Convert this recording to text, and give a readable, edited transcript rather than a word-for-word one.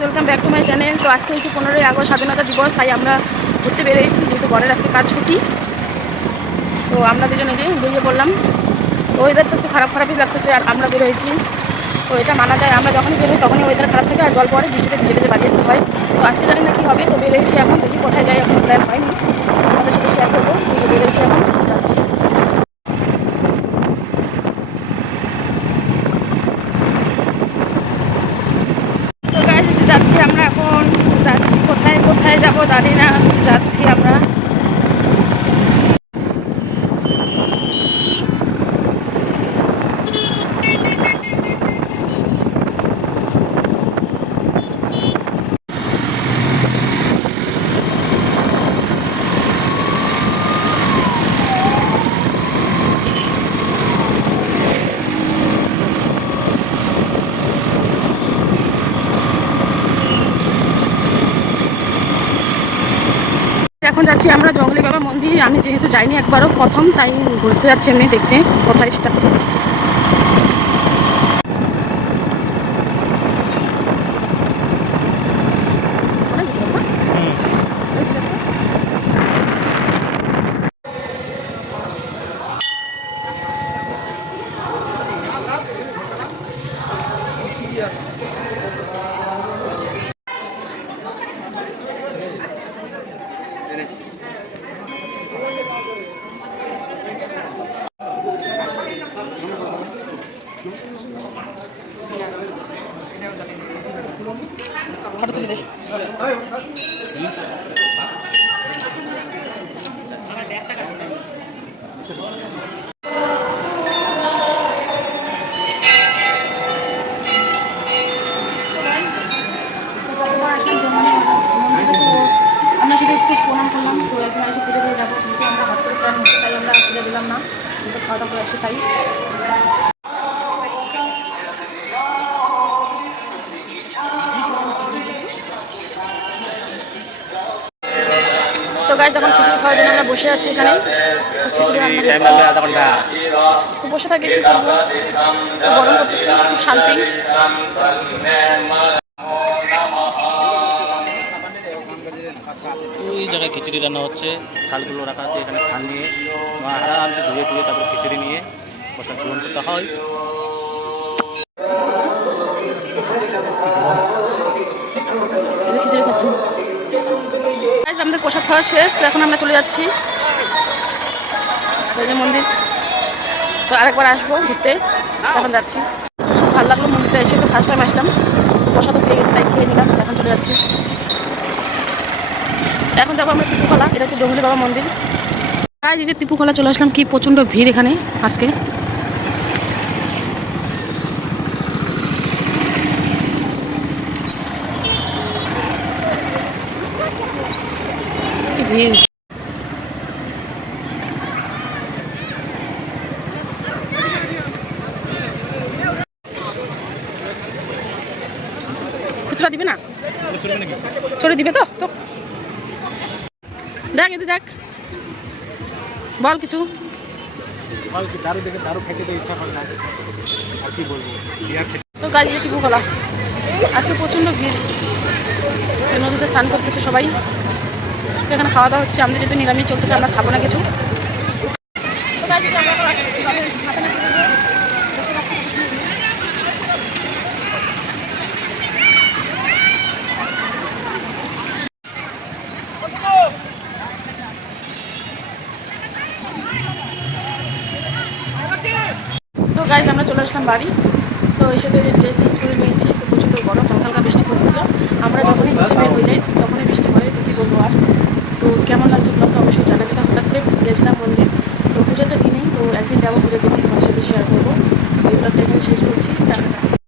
Welcome back to my channel. তো আজকে হচ্ছে 15ই আগস্ট স্বাধীনতা দিবস, তাই আমরা ঘুরতে বেরিয়েছি, যেহেতু বরের আজকে কাজ ছুটি। তো আমরা দুজনে যে বেরিয়ে পড়লাম। তো ওয়েদার তো একটু খারাপই লাগতেছে, আর আমরা বেরোয়েছি। তো এটা মানা যায়, আমরা যখনই বেরোই তখনই ওয়েদার খারাপ থাকে, আর জল পরে বৃষ্টিতে ভিজে ভিজে বাড়ি আসতে হয়। তো আজকে জানি না কী হবে, তো বেরিয়েছি এখন, দেখি কোথায় যাই, এখন প্ল্যান হয়নি, আমাদের সাথে শেয়ার করবো। বেরিয়েছি এখন, যাচ্ছি। তো গাইস যাচ্ছি আমরা এখন, যাচ্ছি কোথায় কোথায় যাবো জানি না, যাচ্ছি আমরা। এখন যাচ্ছি আমরা জঙ্গলি বাবা মন্দির। আমি যেহেতু যাইনি একবারও, প্রথম, তাই ঘুরতে যাচ্ছি আমি দেখতে কোথায় সেটা। ফটো তুলে দে। আমরা শুধু একটু প্রণাম করলাম, তো এখন এসে পুজো দিয়ে যাবো, কিন্তু আমরা হট করে প্ল্যান হচ্ছে, তাই আমরা পুজো দিলাম না, কিন্তু খাওয়া দাওয়া করে আসি তাই। তো গাইস যখন খিচুড়ি খাওয়ার জন্য আমরা বসে আছি এখানে, তো খিচুড়ি রান্না হচ্ছে। তো বসে থাকি, কি করবো, গরম করতেছে, খুব শান্তি। ওই জায়গায় খিচুড়ি রান্না হচ্ছে, থালগুলো রাখা আছে এখানে, থাল নিয়ে আরামসে ধুয়ে ধুয়ে তারপর খিচুড়ি নিয়ে প্রসাদ গ্রহণ করতে হয়। খিচুড়ি খাচ্ছি। আমাদের প্রসাদ খাওয়া শেষ, তো এখন আমরা চলে যাচ্ছি মন্দির। তো আরেকবার আসবো ঘুরতে, এখন যাচ্ছি। ভালো লাগলো মন্দিরটা এসে, তো ফার্স্ট টাইম আসলাম, প্রসাদও পেয়ে গেছি, তাই খেয়ে নিলাম, এখন চলে যাচ্ছি। এখন যাবো আমরা ত্রিপুখলা, এটা হচ্ছে জঙ্গলি বাবা মন্দির। এই যে ত্রিপুখলা চলে আসলাম, কি প্রচণ্ড ভিড় এখানে আজকে। কি ভিড়! খুচরা দিবে না, চলে দিবে তো। তো দেখ এদি দেখ, বল কিছু। তো গাড়ি ত্রিপুখলা আজকে প্রচণ্ড ভিড়, নদীতে স্নান করতেছে সবাই, এখানে খাওয়া দাওয়া হচ্ছে। আমাদের যেহেতু নিরামিষ চলতেছে, আমরা খাবো না কিছু। তো গাইজ আমরা চলে আসলাম বাড়ি। তো এসে ড্রেস চেঞ্জ করে নিয়েছি, তো প্রচণ্ড গরম, হালকা বৃষ্টি পড়তেছিল। আমরা যখনই বের হয়ে যাই তখনই বৃষ্টি পড়ে, তো কী বলবো আর। তো কেমন লাগছে ব্লগটা অবশ্যই জানাবে। তো হঠাৎ করে গেছিলাম মন্দির, তো পুজোতে দিনই, তো একদিন যাবো পুজো দিন।